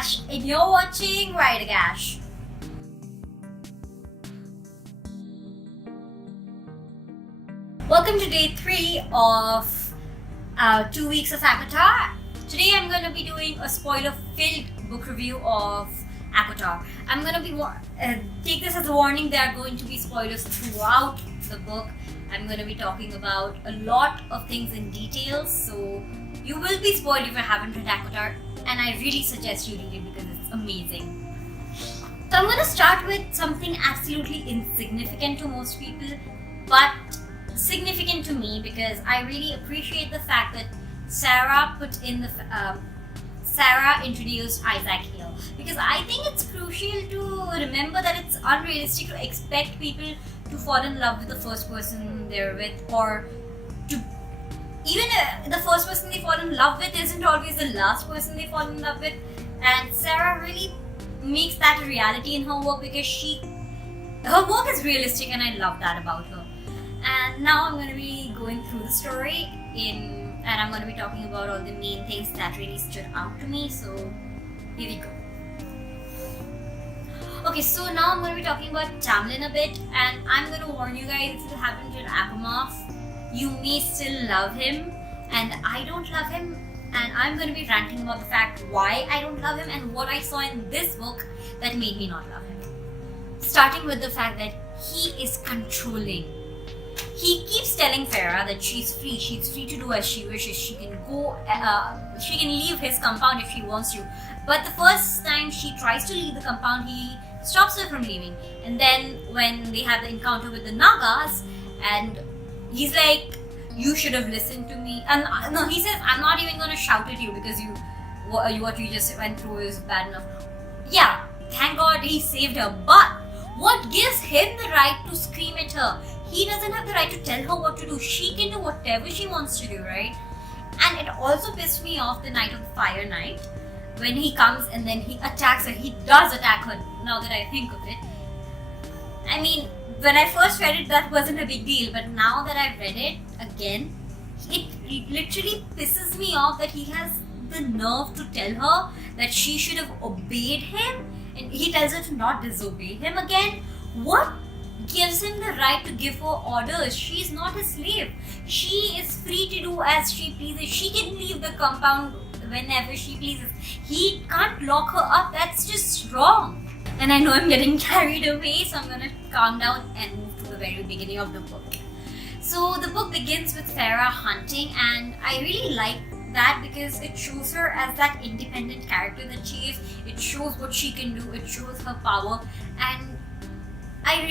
ACOTAR, and you're watching WriterGAsh. Welcome to day 3 of 2 weeks of ACOTAR. Today I'm going to be doing a spoiler-filled book review of ACOTAR. I'm going to be take this as a warning. There are going to be spoilers throughout the book. I'm going to be talking about a lot of things in detail, so you will be spoiled if you haven't read ACOTAR, and I really suggest you read it because it's amazing. So I'm going to start with something absolutely insignificant to most people, but significant to me because I really appreciate the fact that Sarah introduced Isaac Hill, because I think it's crucial to remember that it's unrealistic to expect people to fall in love with the first person they're with, or to even the first person they fall in love with isn't always the last person they fall in love with. And Sarah really makes that a reality in her work because her work is realistic, and I love that about her. And now I'm going to be going through the story and I'm going to be talking about all the main things that really stood out to me. So here we go. Okay, so now I'm going to be talking about Tamlin a bit, and I'm going to warn you guys, if you haven't read ACOMAF, you may still love him, and I don't love him, and I'm going to be ranting about the fact why I don't love him and what I saw in this book that made me not love him. Starting with the fact that he is controlling. He keeps telling Farah that she's free to do as she wishes, she can go, she can leave his compound if she wants to. But the first time she tries to leave the compound, he stops her from leaving. And then when they have the encounter with the Nagas, and he's like, you should have listened to me. And no, he says, I'm not even going to shout at you because what you just went through is bad enough. Yeah, thank God he saved her. But what gives him the right to scream at her? He doesn't have the right to tell her what to do. She can do whatever she wants to do, right? And it also pissed me off the night of the fire night, when he comes and then he attacks her. He does attack her, now that I think of it. I mean, when I first read it, that wasn't a big deal, but now that I've read it again, it literally pisses me off that he has the nerve to tell her that she should have obeyed him, and he tells her to not disobey him again. What gives him the right to give her orders? She's not a slave. She is free to do as she pleases. She can leave the compound whenever she pleases. He can't lock her up. That's just wrong. And I know I'm getting carried away, so I'm gonna calm down and move to the very beginning of the book. So the book begins with Farah hunting, and I really like that because it shows her as that independent character that she is. It shows what she can do. It shows her power, and I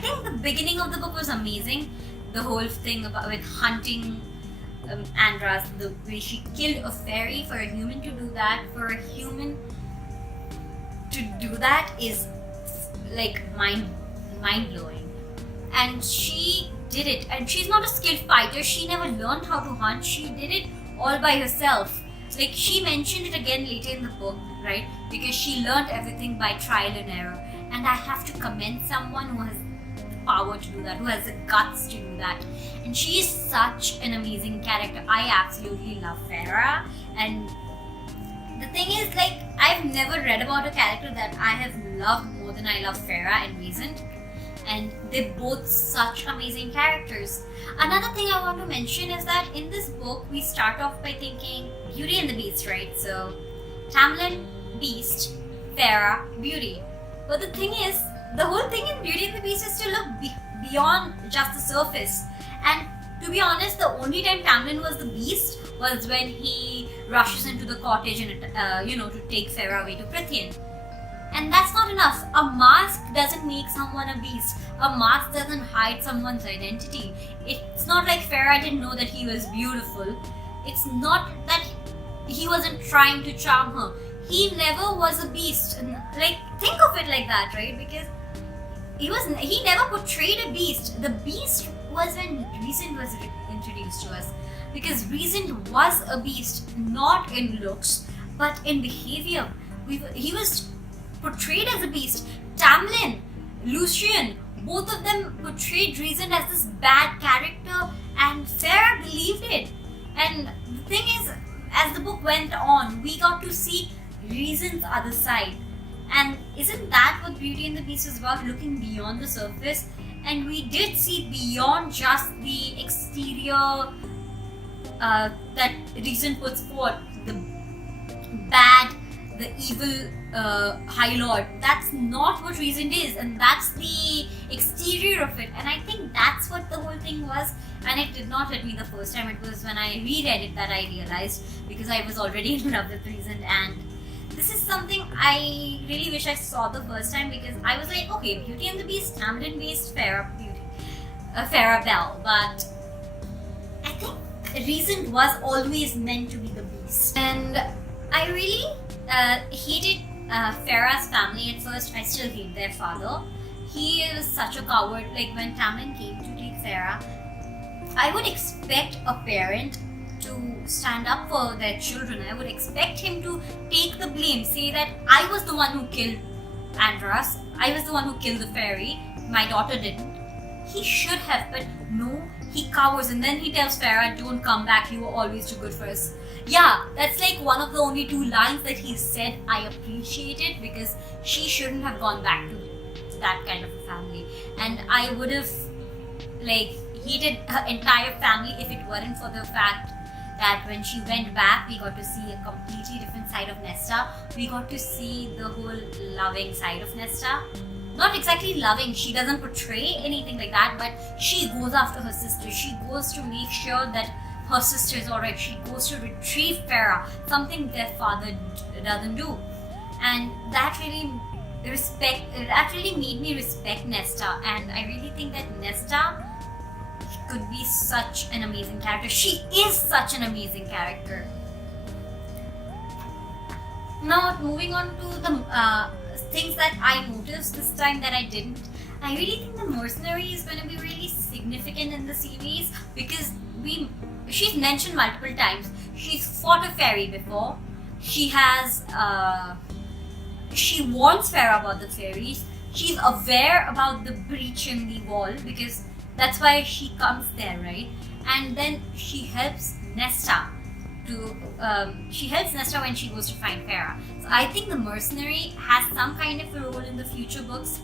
think the beginning of the book was amazing. The whole thing with hunting Andras, the way she killed a fairy. For a human to do that, is like mind-blowing. And she did it. And she's not a skilled fighter. She never learned how to hunt. She did it all by herself. Like, she mentioned it again later in the book, right? Because she learned everything by trial and error. And I have to commend someone who has the power to do that, who has the guts to do that. And she is such an amazing character. I absolutely love Farah. And the thing is, like, I've never read about a character that I have loved more than I love Farah and Rhysand. And they're both such amazing characters. Another thing I want to mention is that in this book, we start off by thinking Beauty and the Beast, right? So, Tamlin, Beast, Farah, Beauty. But the thing is, the whole thing in Beauty and the Beast is to look beyond just the surface. And to be honest, the only time Tamlin was the Beast was when he rushes into the cottage and to take Farah away to Prithian. And that's not enough. A mask doesn't make someone a beast. A mask doesn't hide someone's identity. It's not like Farah didn't know that he was beautiful. It's not that he wasn't trying to charm her. He never was a beast. And, like, think of it like that, right? Because he never portrayed a beast. The beast was when Rhysand was introduced to us. Because Rhysand was a beast, not in looks, but in behavior. He was portrayed as a beast. Tamlin, Lucian, both of them portrayed Rhysand as this bad character, and Farah believed it. And the thing is, as the book went on, we got to see Rhysand's other side. And isn't that what Beauty and the Beast is about? Looking beyond the surface. And we did see beyond just the exterior that Rhysand puts forth, the bad, the evil High Lord. That's not what Rhysand is, and that's the exterior of it. And I think that's what the whole thing was. And it did not hit me the first time. It was when I reread it that I realized, because I was already in love with Rhysand. And this is something I really wish I saw the first time, because I was like, okay, Beauty and the Beast, Tamlin based Farah Bell, but I think Rhysand was always meant to be the Beast. And I really hated Farah's family at first. I still hate their father. He is such a coward. Like, when Tamlin came to take Farah, I would expect a parent to stand up for their children. I would expect him to take the blame, say that I was the one who killed Andras, I was the one who killed the fairy, my daughter didn't. He should have, but no, he cowers, and then he tells Farah, don't come back, you were always too good for us. Yeah, that's like one of the only 2 lines that he said I appreciated, because she shouldn't have gone back to that kind of a family. And I would have hated her entire family if it weren't for the fact that when she went back, we got to see a completely different side of Nesta. We got to see the whole loving side of Nesta. Not exactly loving, she doesn't portray anything like that, but she goes after her sister. She goes to make sure that her sister is alright. She goes to retrieve Farah, something their father doesn't do. And that really made me respect Nesta. And I really think that Nesta could be such an amazing character. She is such an amazing character. Now, moving on to the things that I noticed this time that I didn't. I really think the mercenary is going to be really significant in the series, because she's mentioned multiple times. She's fought a fairy before. She has she warns Farah about the fairies. She's aware about the breach in the wall, because that's why she comes there, right? And then she helps Nesta when she goes to find Farah. So I think the mercenary has some kind of a role in the future books.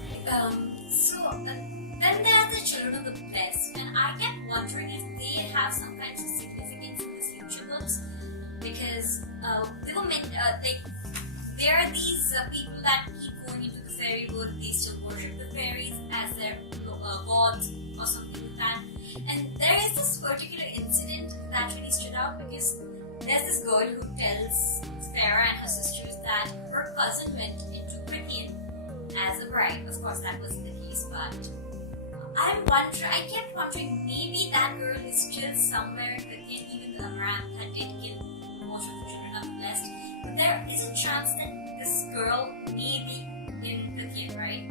Then there are the Children of the Blessed, and I kept wondering if they have some kind of significance in the future books, because they were meant there are these people that keep going into the fairy world. They still worship the fairies as their gods or something like that. And there is this particular incident that really stood out, because there's this girl who tells Farah and her sisters that her cousin went into Prithian as a bride. Of course, that wasn't the case, but I kept wondering, maybe that girl is still somewhere in Prithian, even though Amaranth did kill most of the Children of the Blessed. But there is a chance that this girl may be in Prithian, right?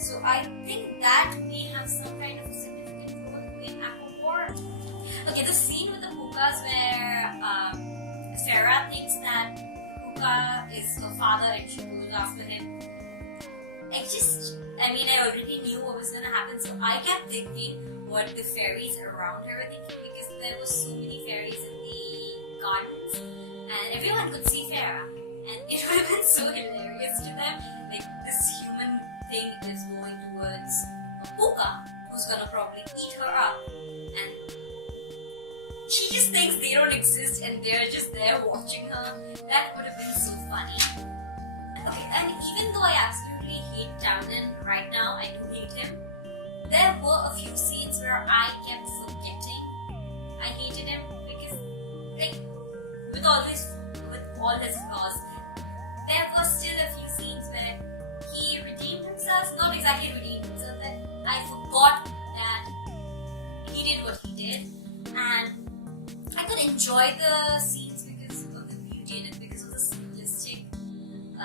So I think that may have some kind of significant role in ACOWAR. Okay, the scene with the hookahs where Farah thinks that the hookah is her father and she goes after him. I already knew what was going to happen, so I kept thinking what the fairies around her were thinking, because there were so many fairies in the gardens and everyone could see Farah, and it would have been so hilarious to them. Like, this human thing is going towards a hookah who's gonna probably eat her up, and she just thinks they don't exist and they're just there watching her. That would have been so funny. Okay, and even though I absolutely hate Tamlin right now, I do hate him, there were a few scenes where I kept forgetting I hated him, because, with all his flaws, there were still a few scenes where he redeemed himself. Not exactly redeemed himself, but I forgot that he did what he did, and I could enjoy the scenes because of the beauty in it, because of the simplistic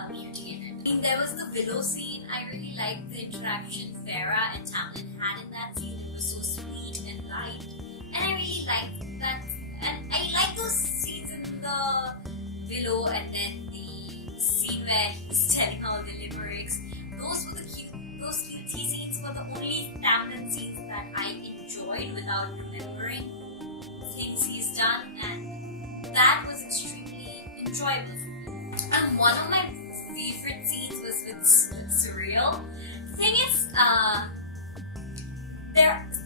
beauty in it. I mean, there was the willow scene. I really liked the interaction Farah and Tamlin had in that scene. It was so sweet and light, and I really liked that. And I like those scenes in the willow, and then the scene where he's telling all the limericks. Those cutesy scenes were the only Tamlin scenes that I enjoyed without remembering things he's done, and that was extremely enjoyable for me. And one of my favorite scenes was with Surreal. The thing is,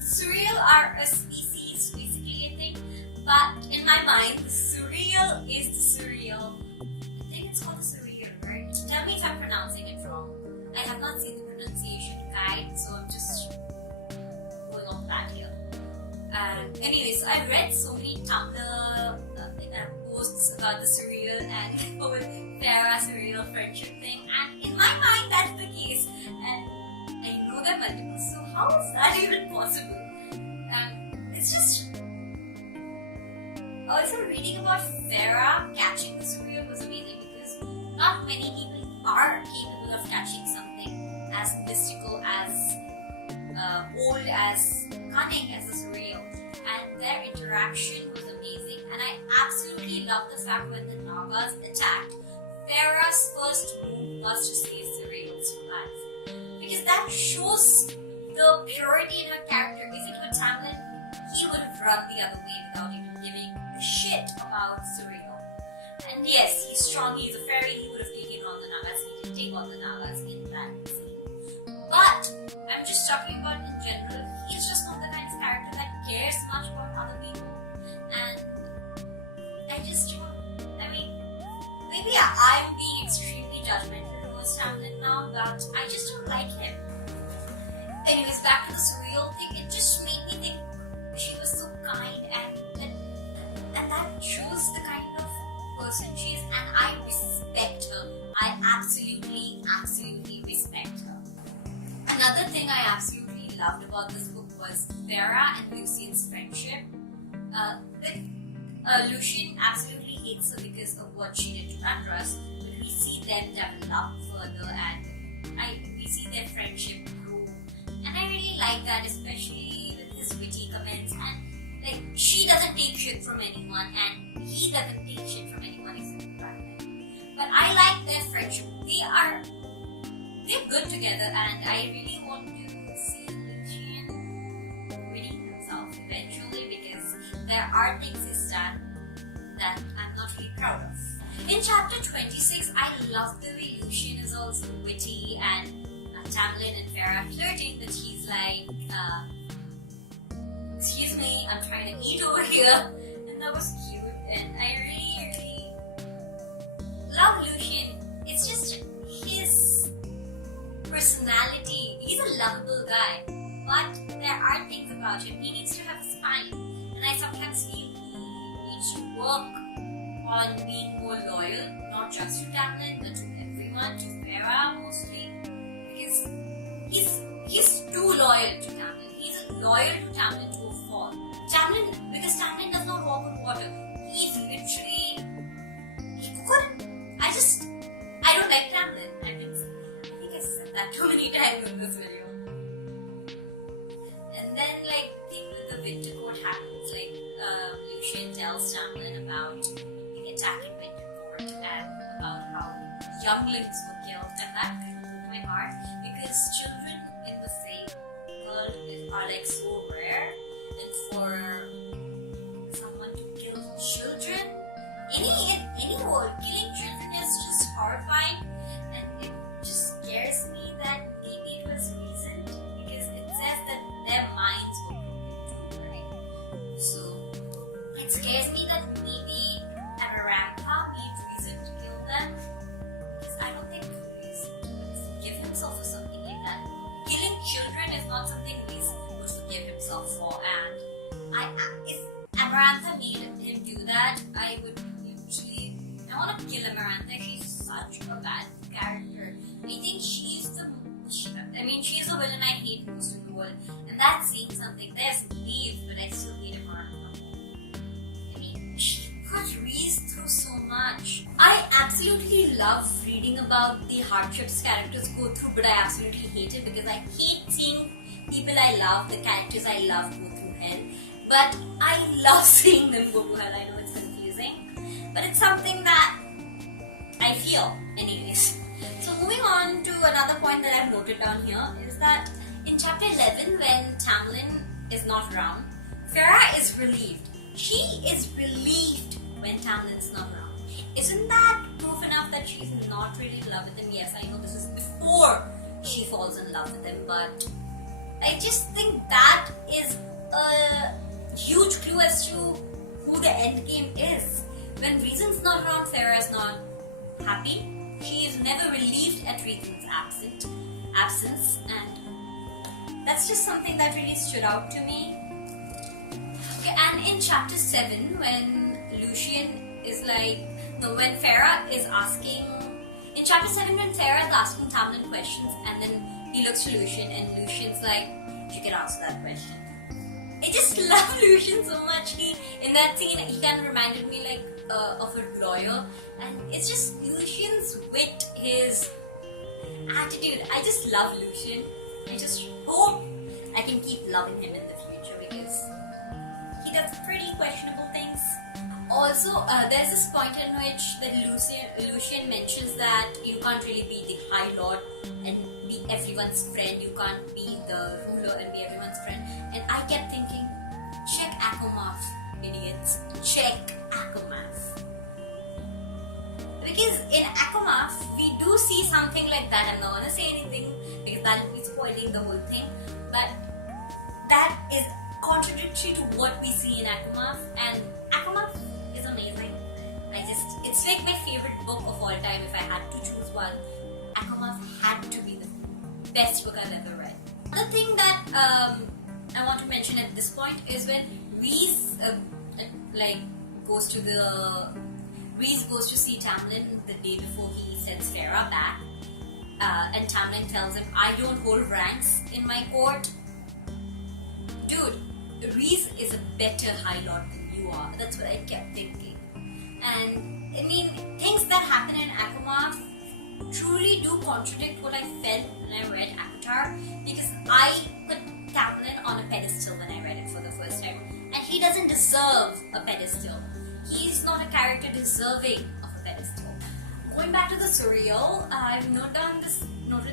Surreal are a species, basically, I think. But in my mind, the Surreal is the Surreal. I think it's called the Surreal, right? Tell me if I'm pronouncing it wrong. I have not seen the pronunciation guide, so I'm just going off that here. Anyways, I've read so many Tumblr posts about the Surreal and Farah Surreal friendship thing, and in my mind that's the case, and I know they're multiple, so how is that even possible? It's just... Also, reading about Farah catching the Surreal was amazing, because not many people are capable of catching something as mystical, as old, as cunning as the Surreal, and their interaction was amazing. And I absolutely love the fact when the Nagas attacked, Farah's first move was to save Surreal's life, because that shows the purity in her character. If it were Tamlin, he would have run the other way without even giving a shit about Surreal. And yes, he's strong, he's a fairy, he would have taken on the Nagas. He didn't take on the Nagas in that scene. But I'm just talking about in general, he's just not the kind of character that cares much about other people. And maybe I'm being extremely judgmental towards Tamlin now, but I just don't like him. Anyways, back to the Surreal thing, it just made me think she was so kind, and that shows the kind of person she is, and I respect her. I absolutely respect her. Another thing I absolutely loved about this book was Farah and Lucian's friendship. Lucian absolutely hates her because of what she did to Andros, but we see them develop further, and we see their friendship grow. And I really like that, especially with his witty comments, and like, she doesn't take shit from anyone, and he doesn't take shit from anyone except Brandon. But I like their friendship. They're good together, and I really want to see Lucian redeem himself eventually, because there are things he's done that I'm not really proud of. In chapter 26, I love the way Lucian is also witty, and Tamlin and Farah flirting, that he's like, excuse me, I'm trying to eat over here, and that was cute, and I really love Lucian. It's just his personality. He's a lovable guy, but there are things about him. He needs to have a spine, and I sometimes feel he needs to work on being more loyal, not just to Tamlin, but to everyone, to Farah mostly, because he's too loyal to Tamlin. He's loyal to Tamlin to a fault. Because Tamlin does not walk on water. He's literally... I don't like Tamlin. I think I said that too many times in this video. And then, like, the thing with the Winter Court happens. Like, Lucian tells Tamlin about the attack in Winter Court and about how younglings were killed, and that broke my heart, because children in the Fae world are like so rare, and for someone to kill children, any world, killing children is just horrifying, and it just scares me that maybe it was recent, because it says that their minds were broken too, right? So it scares me that maybe Amarantha made Rhysand to kill them, because I don't think Rhysand would forgive himself for something like that. Killing children is not something Rhysand would forgive himself for, and if Amarantha made him do that, I want to kill Amarantha. She's such a bad character. I think she's the villain I hate most in the world, and that's saying something. There's Leave, but I still hate Amarantha. I mean, she put Rhys through so much. I absolutely love reading about the hardships characters go through, but I absolutely hate it, because I hate seeing people I love, the characters I love, go through hell. But I love seeing them go to hell. I know it's confusing, but it's something that I feel anyways. So moving on to another point that I've noted down here is that in chapter 11, when Tamlin is not around, Farah is relieved. She is relieved when Tamlin's not around. Isn't that proof enough that that she's not really in love with him. Yes, I know this is before she falls in love with him, but I just think that is a huge clue as to who the end game is. When Rhysand's not around, Farah's not happy. She is never relieved at Rhysand's absence, and that's just something that really stood out to me. Okay, and in chapter 7, when Farah is asking, in chapter 7 when Farah is asking Tamlin questions, and then he looks to Lucian, and Lucian's like, you can answer that question. I just love Lucian so much. In that scene, he kind of reminded me like of a lawyer, and it's just Lucian's wit, his attitude. I just love Lucian. I just hope I can keep loving him in the future because he does pretty questionable things. Also, there's this point in which that Lucian mentions that you can't really be the High Lord and be everyone's friend. You can't be the ruler and be everyone's friend. And I kept thinking, check ACOMAF, idiots. Check ACOMAF. Because in ACOMAF, we do see something like that. I'm not going to say anything because that will be spoiling the whole thing. But that is contradictory to what we see in ACOMAF. And ACOMAF is amazing. It's like my favorite book of all time. If I had to choose one, ACOMAF had to be the best book I've ever read. Another thing that I want to mention at this point is when Rhys goes to see Tamlin the day before he sends Farah back, and Tamlin tells him, I don't hold ranks in my court. Dude, Rhys is a better High Lord than you are. That's what I kept thinking. And I mean, things that happen in ACOMAF truly do contradict what I felt when I read ACOTAR, because I put Tamlin on a pedestal when I read it for the first time, and he doesn't deserve a pedestal. He's not a character deserving of a pedestal. Going back to the Surreal, I've noted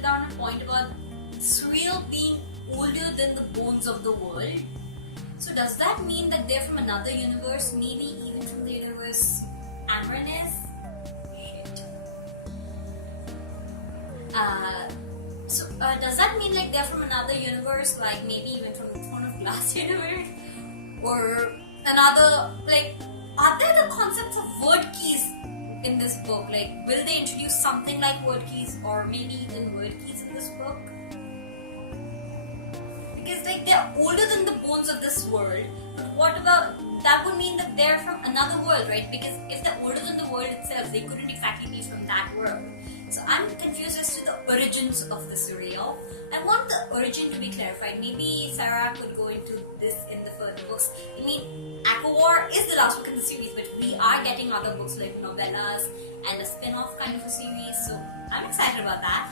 down a point about Surreal being older than the bones of the world. So does that mean that they're from another universe? Maybe even from the universe Amaran is? Shit. Does that mean like they're from another universe, like maybe even from the Throne of Glass universe? Or another, like, are there the concepts of word keys in this book? Like, will they introduce something like word keys, or maybe even word keys in this book? Because like they're older than the bones of this world, but what about, that would mean that they're from another world, right? Because if they're older than the world itself, they couldn't exactly be from that world. So I'm confused as to the origins of the Surreal. I want the origin to be clarified. Maybe Sarah could go into this in the further books. I mean, ACOWAR is the last book in the series, but we are getting other books like novellas and a spin-off kind of a series, so I'm excited about that.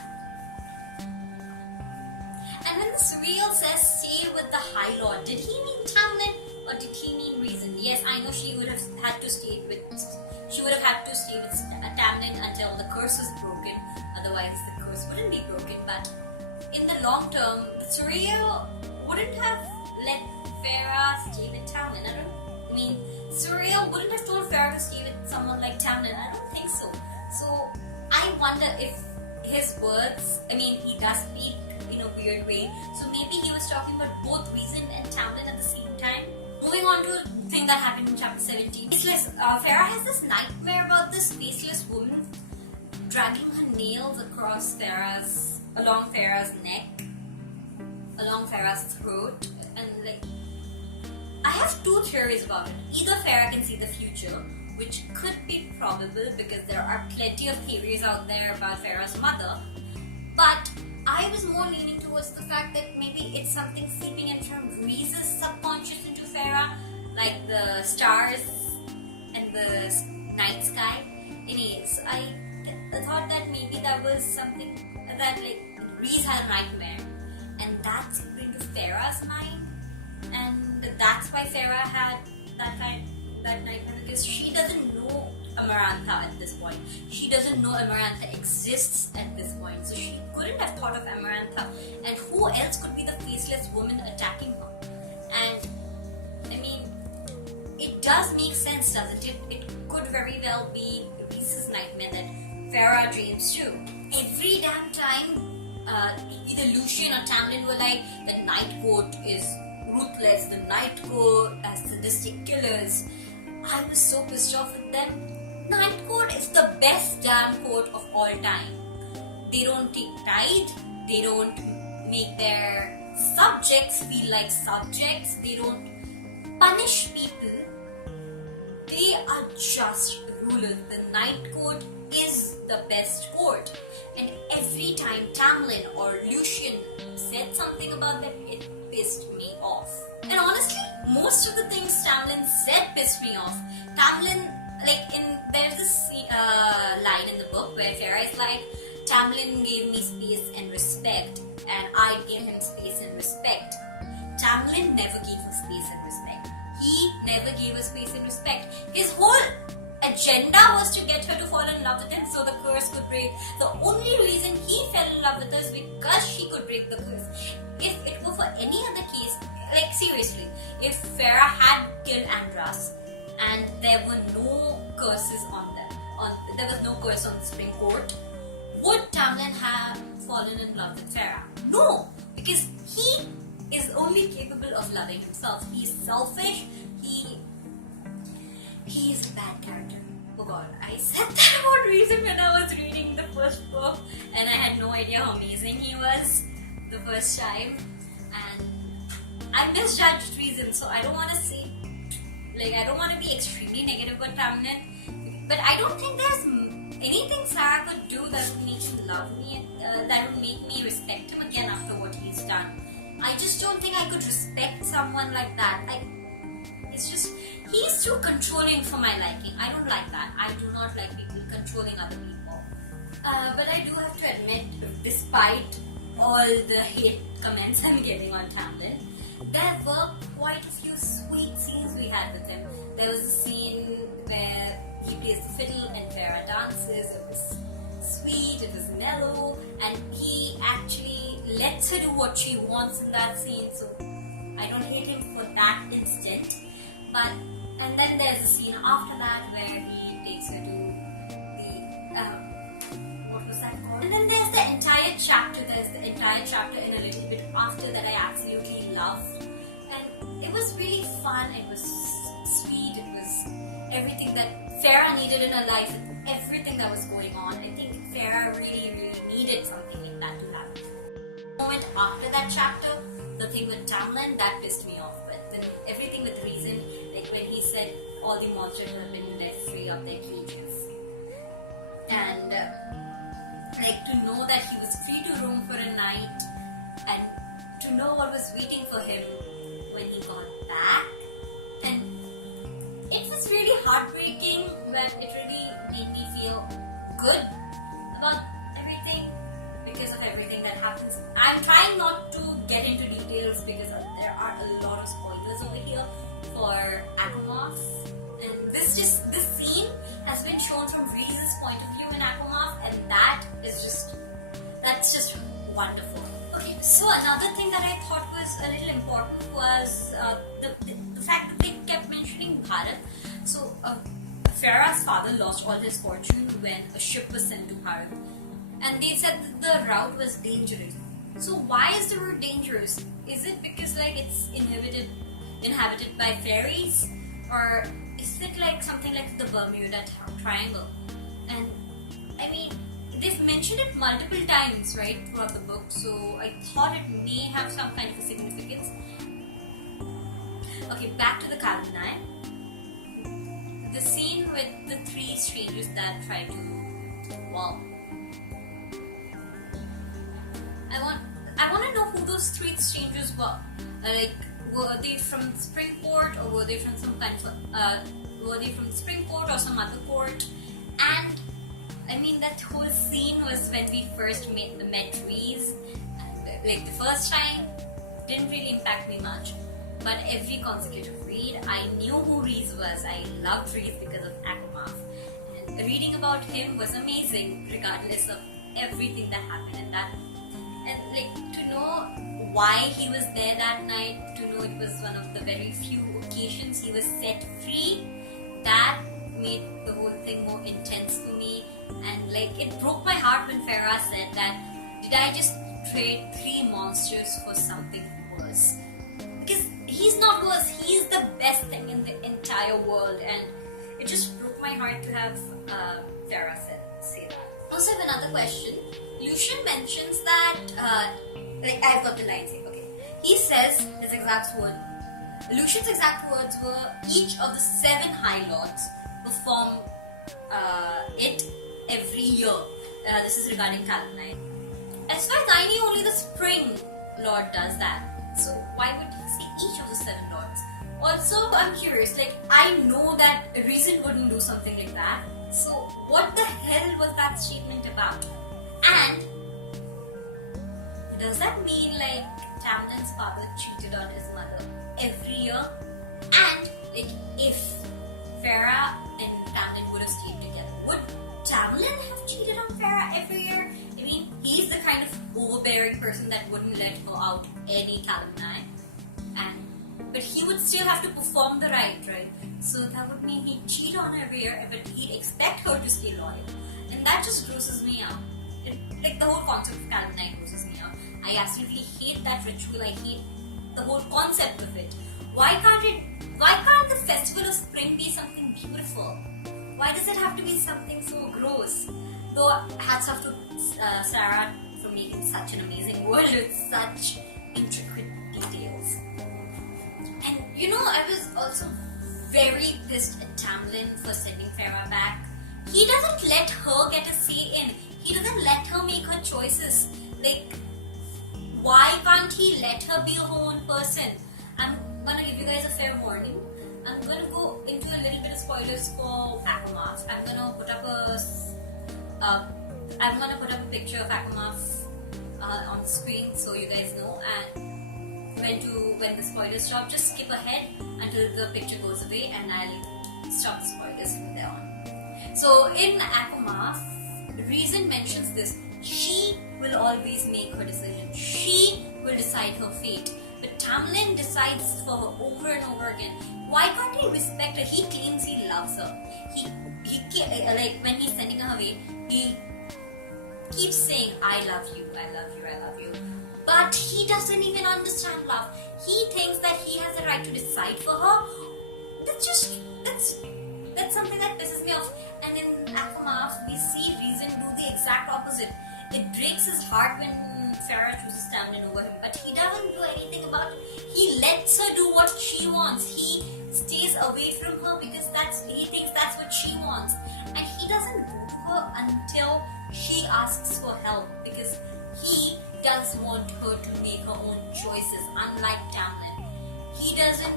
And when the Surreal says stay with the High Lord, did he mean Tamlin or did he mean Rhysand? Yes, I know she would have had to stay with Tamlin until the curse was broken. Otherwise, the curse wouldn't be broken. But in the long term, the Surreal wouldn't have let Farah stay with Tamlin. Surreal wouldn't have told Farah to stay with someone like Tamlin. I don't think so. So I wonder if his words, he does speak in a weird way. So maybe he was talking about both Rhysand and Tamlin at the same time. Moving on to the thing that happened in chapter 17. Farah has this nightmare about this faceless woman dragging her nails along Farah's neck, along Farah's throat, and I have two theories about it. Either Farah can see the future, which could be probable because there are plenty of theories out there about Farah's mother, but I was more leaning towards the fact that maybe it's something seeping in from Rhys's subconscious into Farah, like the stars and the night sky. Anyways, I thought that maybe that was something that Rhys had a nightmare, and that's into Farah's mind, and that's why Farah had that nightmare, because she doesn't know Amarantha at this point. She doesn't know Amarantha exists at this point, so she couldn't have thought of Amarantha. And who else could be the faceless woman attacking her? And it does make sense, doesn't it? It could very well be Rhys's nightmare that Farah dreams too. Every damn time, either Lucian or Tamlin were like, the Night Court is ruthless, the Night Court has sadistic killers. I was so pissed off with them. Night Court is the best damn court of all time. They don't take tithe, they don't make their subjects feel like subjects, they don't punish people. They are just rulers. The Night Court is the best court. And every time Tamlin or Lucian said something about them, it pissed me off. And honestly, most of the things Tamlin said pissed me off. Tamlin, there's this line in the book where Farah is like, Tamlin gave me space and respect, and I gave him space and respect. Tamlin never gave us space and respect. He never gave us space and respect. His whole agenda was to get her to fall in love with him so the curse could break. The only reason he fell in love with her is because she could break the curse. If it were for any other case, like seriously, if Farah had killed Andras and there were no curses on them, there was no curse on the Spring Court, would Tamlin have fallen in love with Farah? No, because he is only capable of loving himself. He is selfish. He is a bad character. Oh god, I said that about Rhysand when I was reading the first book, and I had no idea how amazing he was the first time. And I misjudged Rhysand, so I don't want to say, I don't want to be extremely negative about Tamlin, but I don't think there's anything Farah could do that would make him love me, that would make me respect him again after what he's done. I just don't think I could respect someone like that. It's just, he's too controlling for my liking. I don't like that. I do not like people controlling other people. But I do have to admit, despite all the hate comments I'm getting on Tamlin, there were quite a few sweet scenes we had with him. There was a scene where he plays the fiddle and Farah dances. It was sweet, it was mellow, and he actually lets her do what she wants in that scene, so I don't hate him for that instant. And then there's a scene after that where he takes her to the, what was that called? And then there's the entire chapter, and a little bit after that I absolutely loved. And it was really fun, it was sweet, it was everything that Farah needed in her life, and everything that was going on. I think Farah really, really needed something like that to happen. The moment after that chapter, the thing with Tamlin, that pissed me off. But then everything with Rhysand, like when he said all the monsters have been let free of their cages, and to know that he was free to roam for a night, and to know what was waiting for him when he got back, and it was really heartbreaking, but it really made me feel good about everything because of everything that happens. I'm trying not to get into details because there are a lot of spoilers over here for ACOMAF, and this scene has been shown from Rhys's point of view in ACOMAF, and that's just wonderful. Okay, so another thing that I thought was a little important was the fact that they kept mentioning Bharat. So Farah's father lost all his fortune when a ship was sent to Bharat, and they said that the route was dangerous. So why is the route dangerous? Is it because it's inhabited by fairies, or is it something like the Bermuda Triangle? And I mean, they've mentioned it multiple times, right, throughout the book, so I thought it may have some kind of a significance. Okay, back to the Kalpana. The scene with the three strangers that try to, I want to know who those three strangers were. Were they from Springport, or were they from some kind of were they from Springport or some other port? And I mean, that whole scene was when we first met Rhys. The first time didn't really impact me much, but every consecutive read, I knew who Rhys was. I loved Rhys because of ACOMAF, and reading about him was amazing, regardless of everything that happened in that. And to know why he was there that night, to know it was one of the very few occasions he was set free, that made the whole thing more intense for me. And Like, it broke my heart when Farah said that, did I just trade 3 monsters for something worse? Because he's not worse, he's the best thing in the entire world, and it just broke my heart to have Farah say that. Also, I have another question. Lucian mentions that, like, I've got the line saying, okay. He says his exact word. Lucian's exact words were, each of the 7 High Lords perform it every year. This is regarding Talonite. As far as I knew, only the Spring Lord does that. So why would he say each of the 7 Lords? Also, I'm curious, like, I know that Rhysand wouldn't do something like that. So what the hell was that statement about? And does that mean, like, Tamlin's father cheated on his mother every year? And, like, if Farah and Tamlin would have stayed together, would Tamlin have cheated on Farah every year? I mean, he's the kind of overbearing person that wouldn't let her out any Talonite, but he would still have to perform the rite, right? So that would mean he'd cheat on her every year, but he'd expect her to stay loyal, and that just grosses me out. Like, the whole concept of Talonite grosses me out. I absolutely hate that ritual. I hate the whole concept of it. Why can't the festival of spring be something beautiful? Why does it have to be something so gross? Though, hats off to Sarah for making such an amazing world with such intricate details. And you know, I was also very pissed at Tamlin for sending Farah back. He doesn't let her get a say in. He doesn't let her make her choices. Like, why can't he let her be her own person? I'm gonna give you guys a fair warning. I'm gonna go into a little bit of spoilers for ACOMAF. I'm gonna put up a picture of ACOMAF on the screen so you guys know. And when the spoilers stop, just skip ahead until the picture goes away, and I'll stop the spoilers from there on. So in ACOMAF, Rhysand mentions this. She will always make her decision. She will decide her fate. But Tamlin decides for her over and over again. Why can't he respect her? He claims he loves her. He like, when he's sending her away, he keeps saying, I love you, I love you, I love you. But he doesn't even understand love. He thinks that he has the right to decide for her. That's something that pisses me off. And in ACOMAF, we see Rhysand do the exact opposite. It breaks his heart when Farah chooses Tamlin over him, but he doesn't do anything about it. He lets her do what she wants. He stays away from her because he thinks that's what she wants. And he doesn't go to her until she asks for help, because he does want her to make her own choices, unlike Tamlin. He doesn't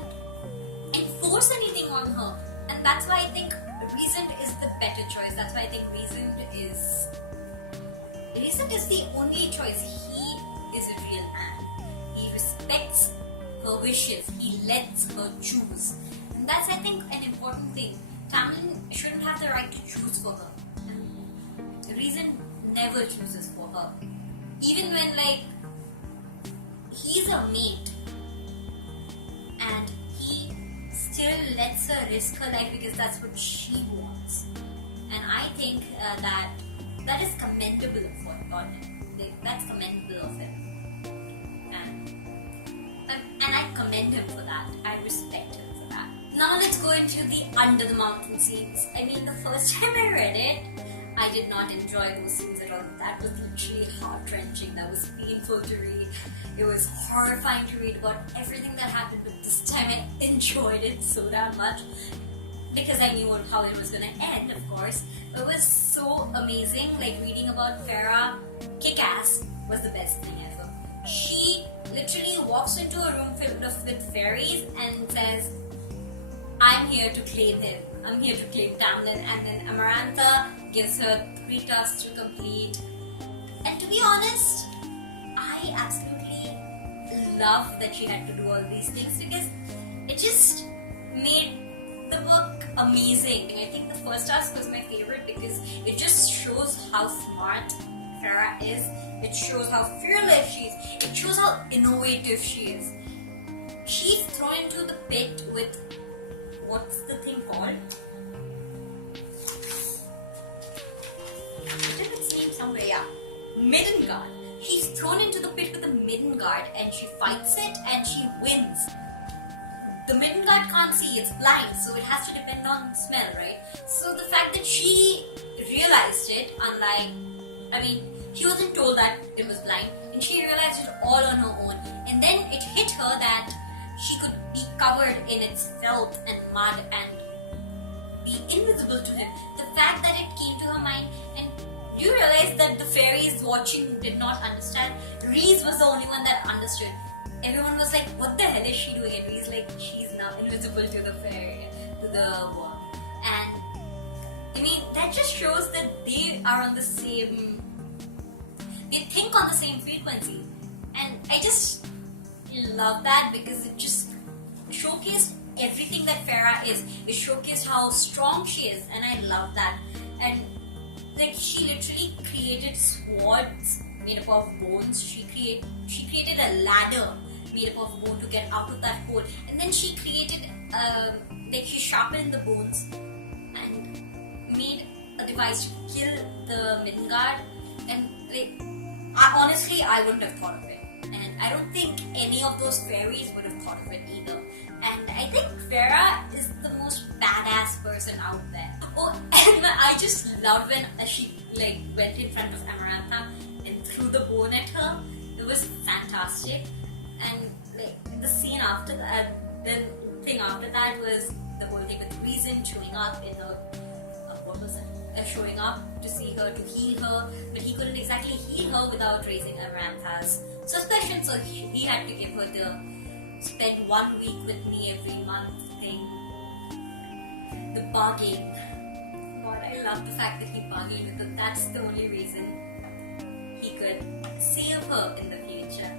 enforce anything on her. And that's why I think Rhysand is the better choice. That's why I think Rhysand is the only choice. He is a real man. He respects her wishes. He lets her choose. And that's, I think, an important thing. Tamlin shouldn't have the right to choose for her. And Rhysand never chooses for her. Even when, like, he's a mate and he still lets her risk her life because that's what she wants. And I think that is commendable on him. That's commendable of him. And I commend him for that. I respect him for that. Now let's go into the Under the Mountain scenes. I mean, the first time I read it, I did not enjoy those scenes at all. That was literally heart-wrenching. That was painful to read. It was horrifying to read about everything that happened, but this time I enjoyed it so damn much. Because I knew how it was going to end, of course. But it was so amazing. Like, reading about Farah, kick-ass, was the best thing ever. She literally walks into a room filled with fairies and says, I'm here to claim him. I'm here to claim Tamlin. And then Amarantha gives her 3 tasks to complete. And to be honest, I absolutely love that she had to do all these things, because it just made the book amazing. I think the first task was my favorite because it just shows how smart Farah is. It shows how fearless she is. It shows how innovative she is. She's thrown into the pit with, what's the thing called? Midden Guard. She's thrown into the pit with the Midden Guard and she fights it and she wins. The Midden Guard can't see, it's blind, so it has to depend on smell, right? So the fact that she realized it, she wasn't told that it was blind, and she realized it all on her own. And then it hit her that she could be covered in its filth and mud and be invisible to him. The fact that it came to her mind, and you realize that the fairies watching did not understand. Rhys was the only one that understood. Everyone was like, what the hell is she doing? And Rhys like, she's now invisible to the fairy, to the world. And that just shows that they are on the same, they think on the same frequency. And I just love that because it just showcased everything that Farah is. It showcased how strong she is, and I love that. And she literally created swords made up of bones. She created a ladder made up of bone to get out of that hole, and then she created she sharpened the bones and made a device to kill the Midden Guard. And I wouldn't have thought of it, and I don't think any of those fairies would have thought of it either. And I think Farah is the most badass person out there. Oh, and I just loved when she went in front of Amarantha and threw the bone at her. It was fantastic. And the scene after that, the thing after that was the whole thing with Rhysand showing up in her, showing up to see her, to heal her, but he couldn't exactly heal her without raising Amarantha's suspicion, so he had to give her the spend 1 week with me every month thing. The bargain. God, I love the fact that he bargained with her. That's the only reason he could save her in the future.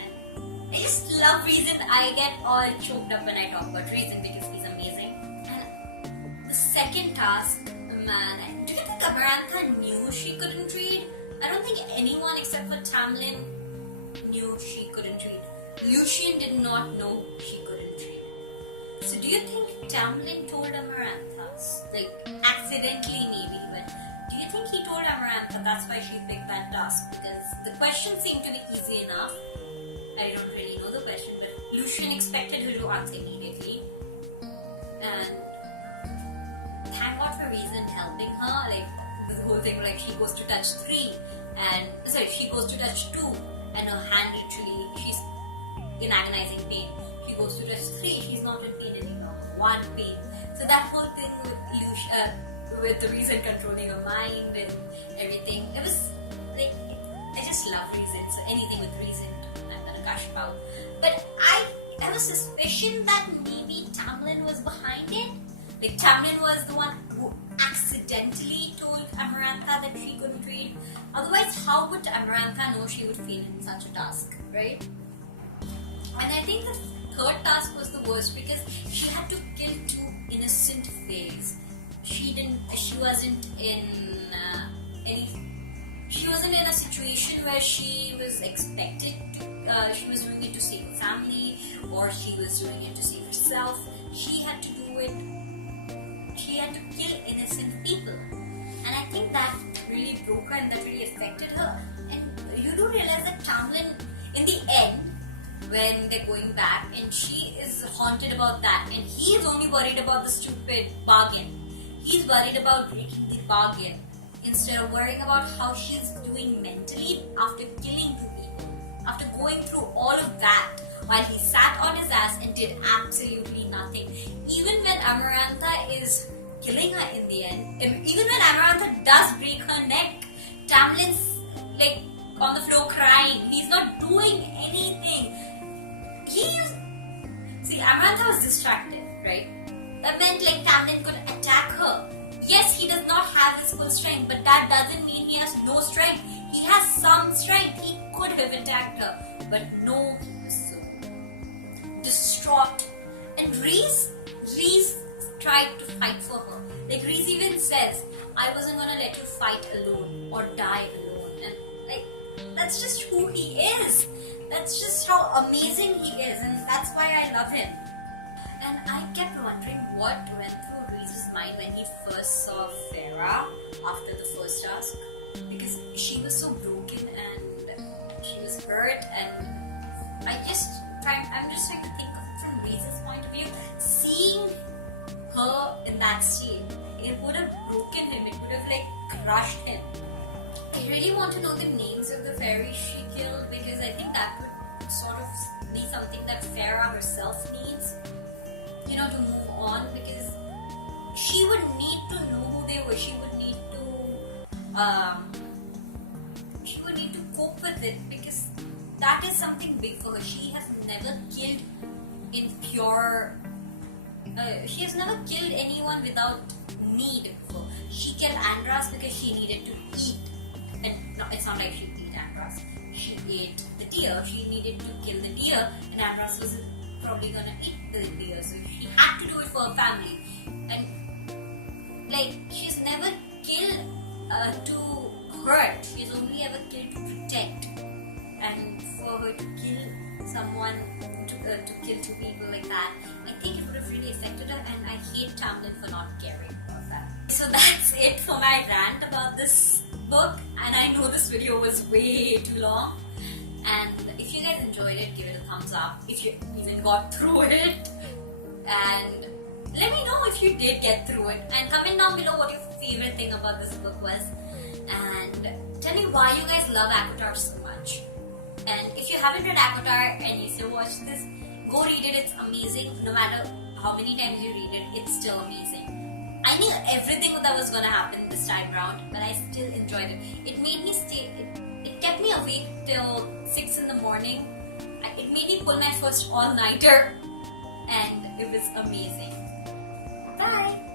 And I just love Rhysand. I get all choked up when I talk about Rhysand because he's amazing. And the second task, man, do you think Amarantha knew she couldn't read? I don't think anyone except for Tamlin knew she couldn't read. Lucien did not know she couldn't read. So do you think Tamlin told Amarantha? Accidentally maybe, but do you think he told Amarantha that's why she picked that task? Because the question seemed to be easy enough. I don't really know the question, but Lucien expected her to answer immediately. And thank God for Rhysand helping her. The whole thing, she goes to touch 3 and she goes to touch 2 and her hand literally, she's in agonizing pain. She goes to touch 3, she's not in pain anymore. 1 pain. So that whole thing with the Rhysand controlling her mind and everything, it was I just love Rhysand. So anything with Rhysand, I'm gonna gush about. But I have a suspicion that maybe Tamlin was behind it. Tamlin was the one who accidentally told Amarantha that she couldn't read. Otherwise, how would Amarantha know she would fail in such a task, right? And I think the third task was the worst because she had to kill 2 innocent fays. She wasn't in a situation where she was expected to, she was doing it to save her family or she was doing it to save herself. She had to do it, she had to kill innocent people. And I think that really broke her and that really affected her. And you do realize that Tamlin, in the end, when they're going back, and she is haunted about that, and he is only worried about the stupid bargain. He's worried about breaking the bargain instead of worrying about how she's doing mentally after killing 2 people. After going through all of that, while he sat on his ass and did absolutely nothing. Even when Amarantha is killing her in the end, even when Amarantha does break her neck, Tamlin's on the floor crying. He's not doing anything. Amarantha was distracted, right? That meant Tamlin could attack her. Yes, he does not have his full strength, but that doesn't mean he has no strength. He has some strength. He could have attacked her, but no, he was so distraught. And Rhys tried to fight for her. Rhys even says, I wasn't gonna let you fight alone or die alone. And that's just who he is. That's just how amazing he is, and that's why I love him. And I kept wondering what went through Rhys's mind when he first saw Farah after the first task. because she was so broken and she was hurt, and I'm just trying to think of it from Rhysand's point of view. Seeing her in that state, it would have broken him, it would have like crushed him. I really want to know the names of the fairies she killed, because I think that would sort of be something that Farah herself needs, you know, to move on, because she would need to know who they were. She would need to cope with it, because that is something big for her. She has never killed in pure. She has never killed anyone without need before. She killed Andras because she needed to eat. And no, it's not like she ate Andras. She ate the deer. She needed to kill the deer, and Andras was probably gonna eat the deer, so she had to do it for her family. And like, she's never killed to hurt. She's only ever killed to protect. And for her to kill someone, to kill two people like that, I think it would have really affected her, and I hate Tamlin for not caring about that. So that's it for my rant about this book, and I know this video was way too long, and if you guys enjoyed it, give it a thumbs up if you even got through it, and let me know if you did get through it, and comment down below what your favorite thing about this book was, and tell me why you guys love ACOTAR so much. And if you haven't read ACOTAR and you still watch this, go read it. It's amazing. No matter how many times you read it, it's still amazing. I knew everything that was gonna happen this time round, but I still enjoyed it. It made me stay. It kept me awake till 6 in the morning. It made me pull my first all-nighter, and it was amazing. Bye.